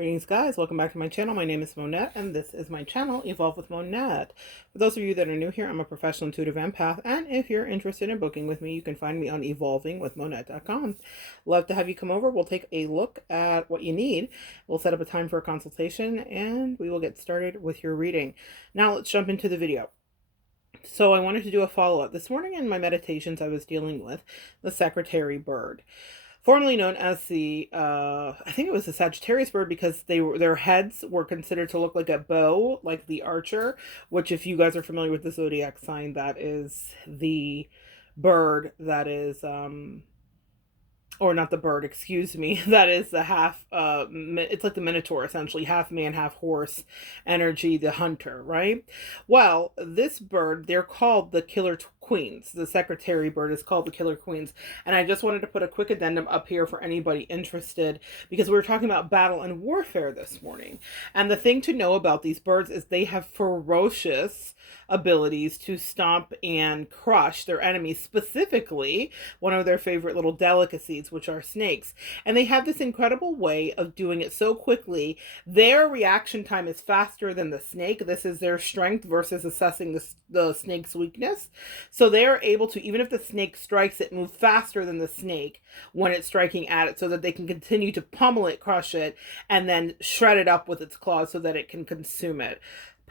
Greetings guys, welcome back to my channel. My name is Monette and this is my channel, Evolve with Monette. For those of you that are new here, I'm a professional intuitive empath, and if you're interested in booking with me, you can find me on evolvingwithmonette.com. Love to have you come over. We'll take a look at what you need. We'll set up a time for a consultation and we will get started with your reading. Now let's jump into the video. So I wanted to do a follow-up. This morning in my meditations, I was dealing with the secretary bird, formerly known as the, I think it was the Sagittarius bird, because their heads were considered to look like a bow, like the archer, which if you guys are familiar with the zodiac sign, that is the bird that is, or not the bird, excuse me, that is the half, it's like the Minotaur, essentially, half man, half horse energy, the hunter, right? Well, this bird, they're called the killer queens. The secretary bird is called the killer queens. And I just wanted to put a quick addendum up here for anybody interested, because we were talking about battle and warfare this morning. And the thing to know about these birds is they have ferocious abilities to stomp and crush their enemies, specifically one of their favorite little delicacies, which are snakes. And they have this incredible way of doing it so quickly. Their reaction time is faster than the snake. This is their strength versus assessing the snake's weakness. So they are able to, even if the snake strikes it, move faster than the snake when it's striking at it, so that they can continue to pummel it, crush it, and then shred it up with its claws so that it can consume it.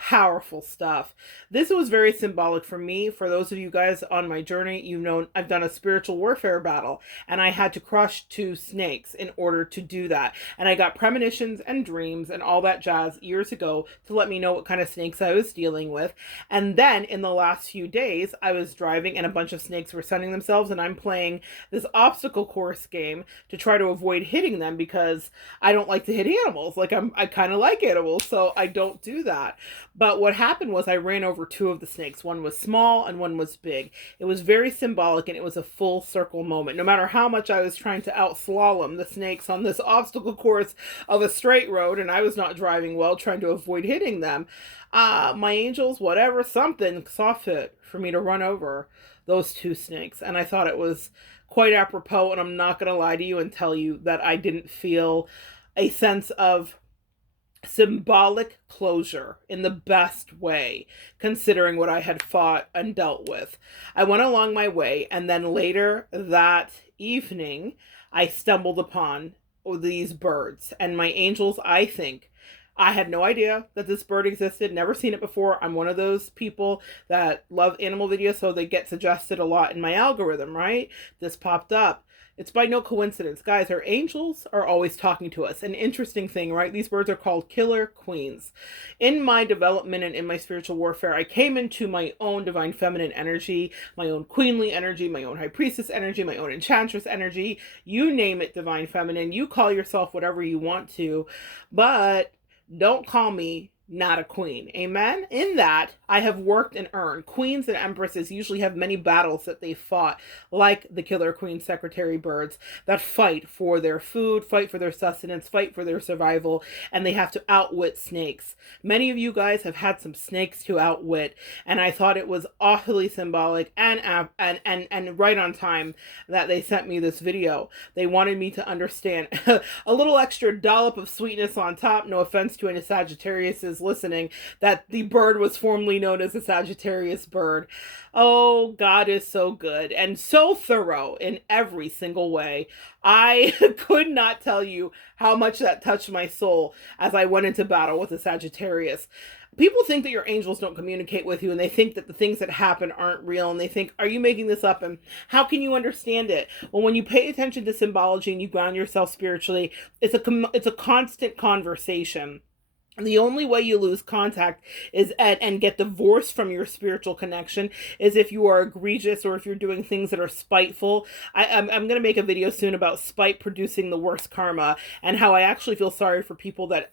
Powerful stuff. This was very symbolic for me. For those of you guys on my journey, you know I've done a spiritual warfare battle, and I had to crush 2 snakes in order to do that. And I got premonitions and dreams and all that jazz years ago to let me know what kind of snakes I was dealing with. And then in the last few days, I was driving and a bunch of snakes were sunning themselves, and I'm playing this obstacle course game to try to avoid hitting them, because I don't like to hit animals. Like I kind of like animals, so I don't do that. But what happened was I ran over 2 of the snakes. One was small and one was big. It was very symbolic, and it was a full circle moment. No matter how much I was trying to out slalom the snakes on this obstacle course of a straight road, and I was not driving well, trying to avoid hitting them, my angels, whatever, something saw fit for me to run over those 2 snakes. And I thought it was quite apropos, and I'm not going to lie to you and tell you that I didn't feel a sense of symbolic closure in the best way, considering what I had fought and dealt with. I went along my way, and then later that evening, I stumbled upon these birds. And my angels, I think, I had no idea that this bird existed, never seen it before. I'm one of those people that love animal videos, so they get suggested a lot in my algorithm, right? This popped up. It's by no coincidence. Guys, our angels are always talking to us. An interesting thing, right? These birds are called killer queens. In my development and in my spiritual warfare, I came into my own divine feminine energy, my own queenly energy, my own high priestess energy, my own enchantress energy. You name it, divine feminine. You call yourself whatever you want to, but don't call me not a queen. Amen? In that, I have worked and earned. Queens and empresses usually have many battles that they fought, like the killer queen secretary birds, that fight for their food, fight for their sustenance, fight for their survival, and they have to outwit snakes. Many of you guys have had some snakes to outwit, and I thought it was awfully symbolic and right on time that they sent me this video. They wanted me to understand a little extra dollop of sweetness on top. No offense to any Sagittarius listening, that the bird was formerly known as the Sagittarius bird. Oh, God is so good and so thorough in every single way. I could not tell you how much that touched my soul as I went into battle with the Sagittarius. People think that your angels don't communicate with you, and they think that the things that happen aren't real, and they think, are you making this up, and how can you understand it? Well, when you pay attention to symbology and you ground yourself spiritually, it's a constant conversation. The only way you lose contact is and get divorced from your spiritual connection is if you are egregious, or if you're doing things that are spiteful. I'm going to make a video soon about spite producing the worst karma, and how I actually feel sorry for people that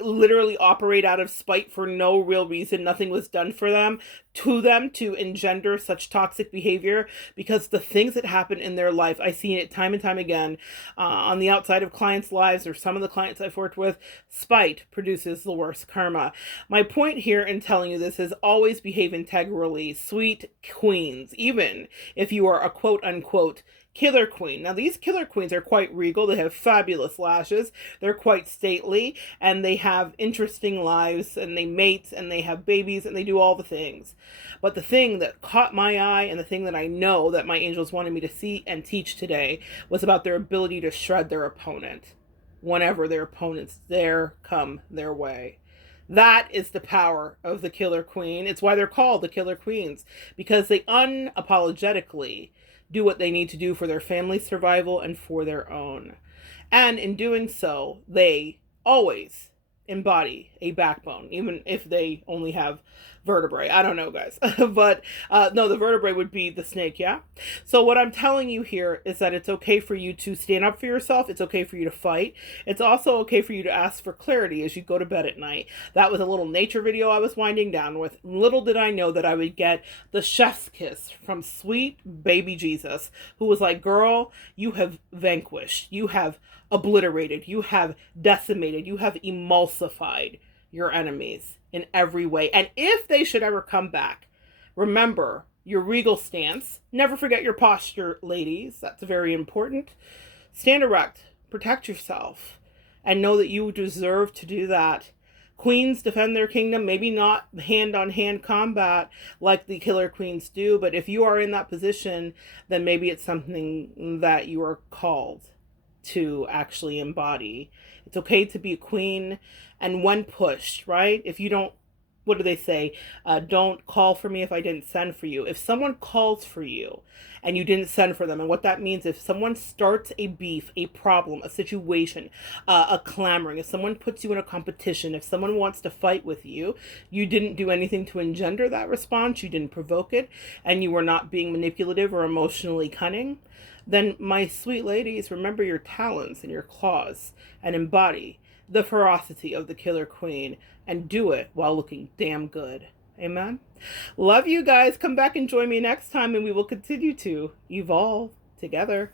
literally operate out of spite for no real reason. Nothing was done for them to engender such toxic behavior, because the things that happen in their life, I see it time and time again on the outside of clients' lives, or some of the clients I've worked with. Spite produces the worst karma. My point here in telling you this is always behave integrally, sweet queens, even if you are a quote unquote Killer Queen. Now, these Killer Queens are quite regal. They have fabulous lashes. They're quite stately, and they have interesting lives, and they mate, and they have babies, and they do all the things. But the thing that caught my eye, and the thing that I know that my angels wanted me to see and teach today, was about their ability to shred their opponent whenever their opponents dare come their way. That is the power of the Killer Queen. It's why they're called the Killer Queens, because they unapologetically do what they need to do for their family's survival and for their own. And in doing so, they always embody a backbone, even if they only have vertebrae. I don't know, guys. But no, the vertebrae would be the snake, yeah? So what I'm telling you here is that it's okay for you to stand up for yourself. It's okay for you to fight. It's also okay for you to ask for clarity as you go to bed at night. That was a little nature video I was winding down with. Little did I know that I would get the chef's kiss from sweet baby Jesus, who was like, girl, you have vanquished. You have obliterated. You have decimated. You have emulsified your enemies in every way. And if they should ever come back, remember your regal stance. Never forget your posture, ladies. That's very important. Stand erect, protect yourself, and know that you deserve to do that. Queens defend their kingdom, maybe not hand-on-hand combat like the Killer Queens do, but if you are in that position, then maybe it's something that you are called to actually embody. It's okay to be a queen, and when pushed, right? If you don't, what do they say? Don't call for me if I didn't send for you. If someone calls for you and you didn't send for them, and what that means, if someone starts a beef, a problem, a situation, a clamoring, if someone puts you in a competition, if someone wants to fight with you, you didn't do anything to engender that response, you didn't provoke it, and you were not being manipulative or emotionally cunning, then my sweet ladies, remember your talons and your claws and embody the ferocity of the Killer Queen and do it while looking damn good. Amen. Love you guys. Come back and join me next time and we will continue to evolve together.